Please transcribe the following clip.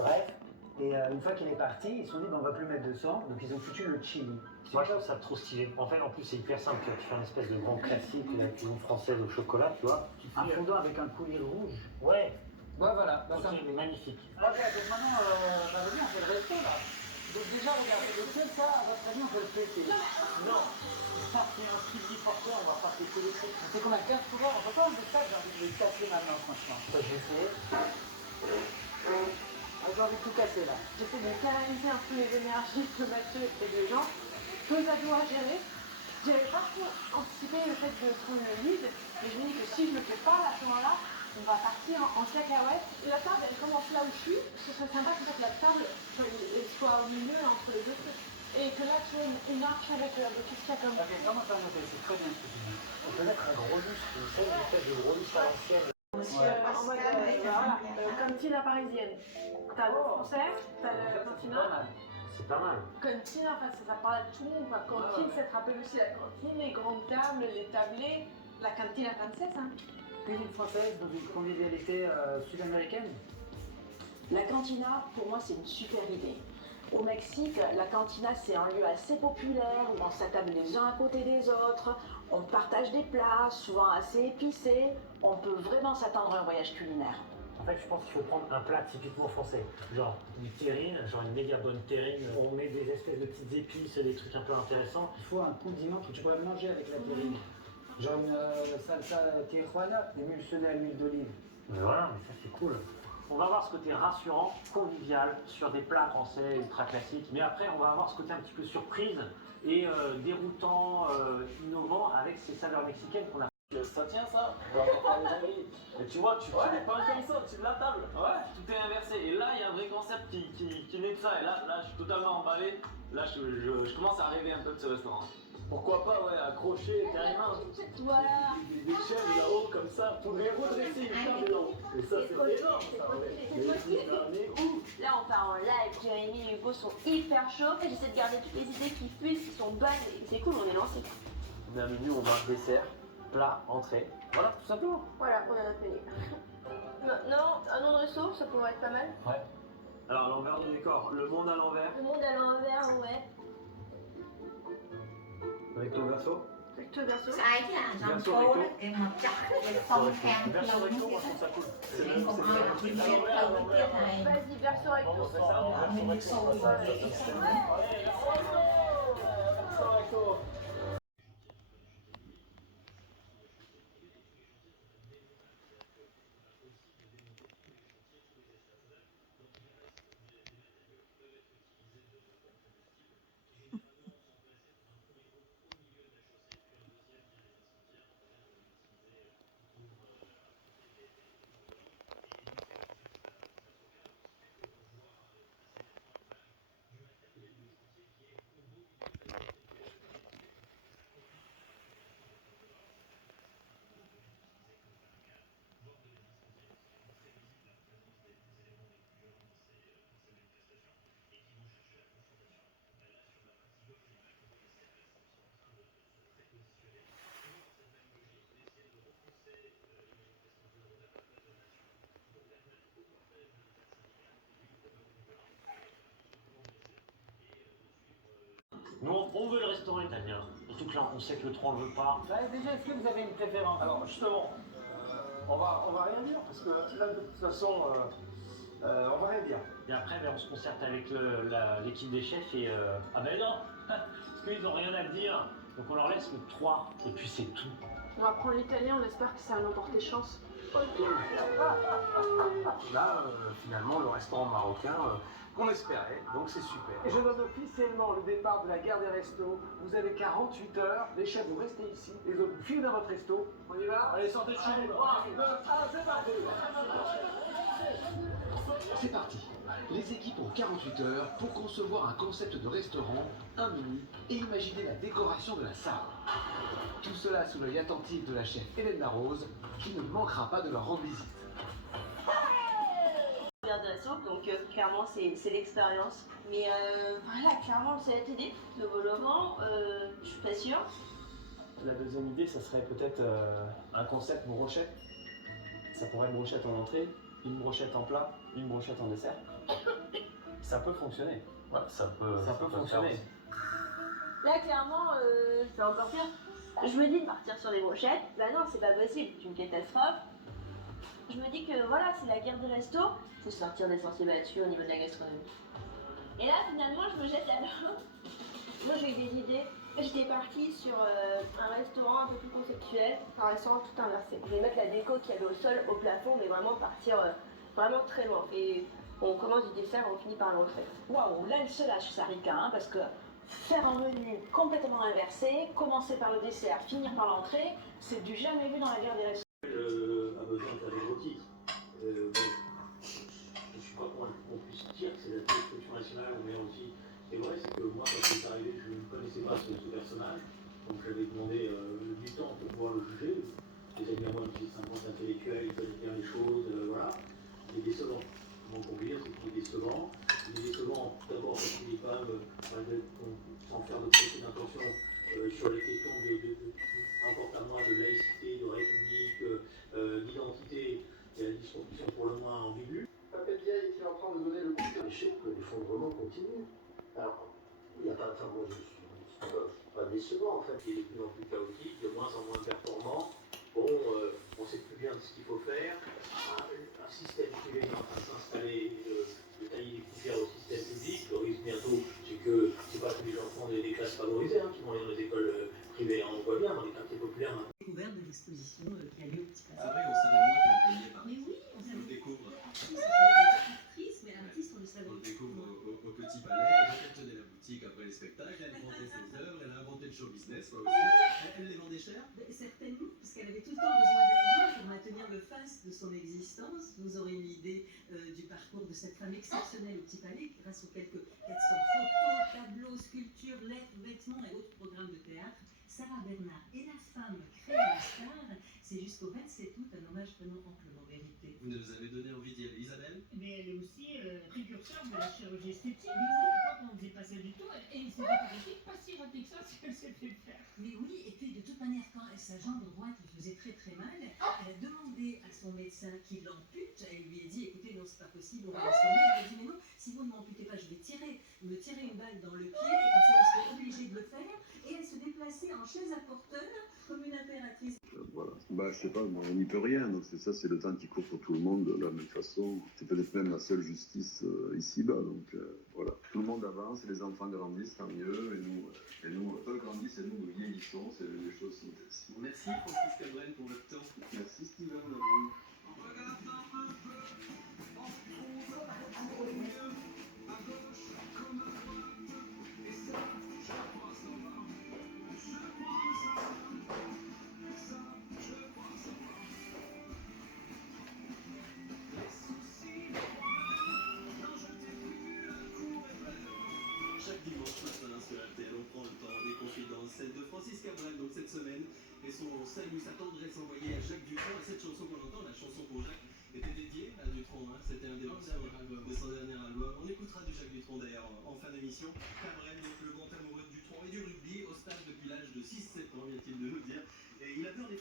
Bref, et une fois qu'il est parti, ils se sont dit, on va plus mettre de sang, donc ils ont foutu le chili. Moi, je trouve ça trop stylé. En fait, en plus, c'est hyper simple. Tu fais une espèce de grand classique, la cuisine française au chocolat, tu vois. Un fondant avec un coulis rouge. Ouais. Ouais, voilà, bah, ça Ok, magnifique. Ok, donc maintenant, vas-y, on fait le resto là. Donc déjà, regardez, le sel, ça, à votre avis, on peut le péter. Non. Ça, c'est un petit porteur, on va pas péter les trucs. C'est qu'on a 15 pouvoirs, on peut pas enlever ça, j'ai envie de le casser maintenant, franchement. Ça, je vais essayer. J'ai envie de tout casser là. J'essaie de canaliser un peu les énergies de Mathieu et de Jean. Deux ados à gérer. J'avais pas trop anticipé le fait de prendre le lead, mais je me dis que si je ne le fais pas à ce moment-là, on va partir en cacahuète. Et la table, elle commence là où je suis. Ce serait sympa que la table elle soit au milieu entre les deux trucs. Et que là, tu aies une arche avec qu'est-ce qu'il y a comme... Ok, comment t'as noté? C'est très bien ce que tu dis. On peut mettre un gros lustre, une espèce de gros lustre à l'ancienne. En mode, voilà, cantina parisienne. T'as le français, t'as le cantina. C'est pas mal. Cantina, enfin, ça parle de tout le monde. Quoi. Cantine, ça te rappelle aussi la cantine, les grandes tables, les tablés, la cantina française. Hein. Cuisine française dans une convivialité sud-américaine. La cantina, pour moi, c'est une super idée. Au Mexique, la cantina, c'est un lieu assez populaire où on s'attable les uns à côté des autres, on partage des plats, souvent assez épicés. On peut vraiment s'attendre à un voyage culinaire. En fait, je pense qu'il faut prendre un plat typiquement français. Genre une terrine, genre une méga bonne terrine. On met des espèces de petites épices, des trucs un peu intéressants. Il faut un condiment que tu pourrais manger avec la terrine. Genre une salsa tijuana émulsionnée à l'huile d'olive. Mais voilà, mais ça c'est cool. On va avoir ce côté rassurant, convivial, sur des plats français ultra classiques. Mais après, on va avoir ce côté un petit peu surprise et déroutant, innovant avec ces saveurs mexicaines qu'on a. Ça tient ça. Et tu vois, tu n'es pas comme ça au-dessus de la table. Ouais, tout est inversé. Et là, il y a un vrai concept qui naît de ça. Et là, je suis totalement emballé. Là, je commence à rêver un peu de ce restaurant. Pourquoi pas, ouais, accrocher carrément Voilà. des chaînes là-haut comme ça pour les redresser une table là-haut. Et ça, c'est énorme ça. Mais où? Là, on part en live. Jérémy et Hugo sont hyper chauds. J'essaie de garder toutes les idées qui fusent, qui sont bonnes. Et c'est cool, on est lancé. On a un menu, on va dessert, plat, entrée. Voilà, tout simplement. Voilà, on a notre menu. Maintenant, un nom de resto, ça pourrait être pas mal. Ouais. Alors, à l'envers du décor, le monde à l'envers. Le monde à l'envers, ouais. Avec ton verso. Plutôt verso. Cái là dòng phố đó, cái một chặt cái phong can Verso lâu recto, cái moi je trouve ça cool. cái công an là chuyên viên lâu cái kia này Vas-y, verso recto. On fait ça, ở bên sâu rồi cái xong đấy. Verso recto. Nous, on veut le restaurant italien. Surtout que là, on sait que le 3 on ne veut pas. Déjà, est-ce que vous avez une préférence? Alors justement, on va rien dire parce que là de toute façon, on va rien dire. Et après, ben, on se concerte avec l'équipe des chefs et... Ah ben non parce qu'ils n'ont rien à dire. Donc on leur laisse le 3 et puis c'est tout. On va prendre l'italien, on espère que ça va nous porter chance. Là, finalement, le restaurant marocain qu'on espérait, donc c'est super. Et je donne officiellement le départ de la guerre des restos. Vous avez 48 heures, les chefs vous restez ici, les autres vous filent dans votre resto. On y va? Allez, sortez de chez nous. 3, 2, 1, c'est parti. C'est parti. Les équipes ont 48 heures pour concevoir un concept de restaurant, un menu et imaginer la décoration de la salle. Tout cela sous l'œil attentif de la chef Hélène Larose, qui ne manquera pas de leur rendre visite. De la soupe, donc clairement c'est l'expérience. Mais voilà, clairement c'est la TD de Laurent, je suis pas sûre. La deuxième idée, ça serait peut-être un concept brochette. Ça pourrait être une brochette en entrée, une brochette en plat, une brochette en dessert. Ça peut fonctionner. Ouais, ça peut fonctionner. Là, clairement, c'est encore pire. Je me dis de partir sur des brochettes. Bah non, c'est pas possible, c'est une catastrophe. Je me dis que voilà, c'est la guerre des restos. Faut sortir des sentiers battus au niveau de la gastronomie. Et là, finalement, je me jette là-dedans. Moi, j'ai eu des idées. J'étais partie sur un restaurant un peu plus conceptuel, un restaurant tout inversé. Je vais mettre la déco qu'il y avait au sol, au plafond, mais vraiment partir vraiment très loin. Et on commence du dessert, on finit par l'entrée. Waouh, là elle se lâche Sarika, hein, parce que faire un menu complètement inversé, commencer par le dessert, finir par l'entrée, c'est du jamais vu dans la guerre des restaurants. A besoin de la boutique. Je ne suis pas convaincu qu'on puisse dire que c'est la production nationale, mais aussi, c'est vrai, c'est que moi, quand c'est arrivé, je ne connaissais pas ce personnage, donc j'avais demandé du temps pour pouvoir le juger. Les amis à moi me disaient 50 intellectuels, ils connaissent bien les choses, voilà. Il est décevant. Comment on peut dire, c'est qu'il est décevant. Il est décevant d'abord parce qu'il n'est pas, sans faire de procès d'intention, sur les questions importe à moi de laïcité, de république, d'identité, et la disposition pour le moins ambiguë. Papendiaï qui est en train de donner le coup de l'échec que l'effondrement continue. Alors, il n'y a pas, enfin moi je suis pas décevant en fait. Il est de plus en plus chaotique, de moins en moins performant. Bon, on ne sait plus bien ce qu'il faut faire. Un système privé est en train de s'installer, de tailler des coupières au système public. Le risque bientôt, c'est que c'est pas tous les enfants des classes favorisées qui vont aller dans les écoles privées. On le voit bien dans les quartiers populaires. Découverte de l'exposition qui a lieu au Petit Passage. C'est vrai qu'on savait moins qu'on le payait pas. Mais oui, on savait. On le découvre. Actrice, mais artiste, on le savait. On le découvre au Petit Palais. Elle tenait la boutique après les spectacles, elle vendait ses œuvres, elle a inventé le show business, moi aussi. Elle les vendait cher. Certainement, parce qu'elle avait tout le temps besoin d'argent pour maintenir le faste de son existence. Vous aurez une idée du parcours de cette femme exceptionnelle au Petit Palais, grâce aux quelques 400 photos, tableaux, sculptures, lettres, vêtements et autres programmes de théâtre. Sarah Bernard est la femme créée la star. C'est jusqu'au 27 août un hommage vraiment amplement mérité. Vous nous avez donné envie d'y aller, Isabelle. Mais elle est aussi précurseur de la chirurgie esthétique. Quand on ne faisait pas ça du tout, et une esthétique pas si rapide que ça, ce qu'elle s'est fait faire. Mais oui, et puis de toute manière, quand sa jambe droite lui faisait très très mal, elle a demandé à son médecin qu'il l'ampute. Elle lui a dit, écoutez, non, c'est pas possible, on va la soigner. Elle a dit, mais non, si vous ne m'amputez pas, je vais me tirer une balle dans le pied, et comme ça, je serai obligée de le faire. Et elle se déplaçait en chaise à porteur, comme une impératrice. Voilà. Bah, je sais pas, moi, on n'y peut rien. Donc c'est ça, c'est le temps qui court pour tout le monde de la même façon. C'est peut-être même la seule justice ici-bas. Donc voilà. Tout le monde avance, les enfants grandissent, tant mieux. Et nous eux grandissent et nous vieillissons. C'est les choses sont ainsi. Merci Francis Cabrel pour votre temps. Merci Steven. À vous. Chaque dimanche matin sur RTL, on prend le temps des confidences, celle de Francis Cabrel, donc cette semaine, et son salut, sa tendresse envoyée à Jacques Dutronc. Et cette chanson qu'on entend, la chanson pour Jacques, était dédiée à Dutronc, hein. C'était un des morceaux de son dernier album. On écoutera du Jacques Dutronc d'ailleurs en fin d'émission. Cabrel, donc le grand amoureux de Dutronc et du rugby, au stade depuis l'âge de 6-7 ans, vient-il de nous dire. Et il a peur des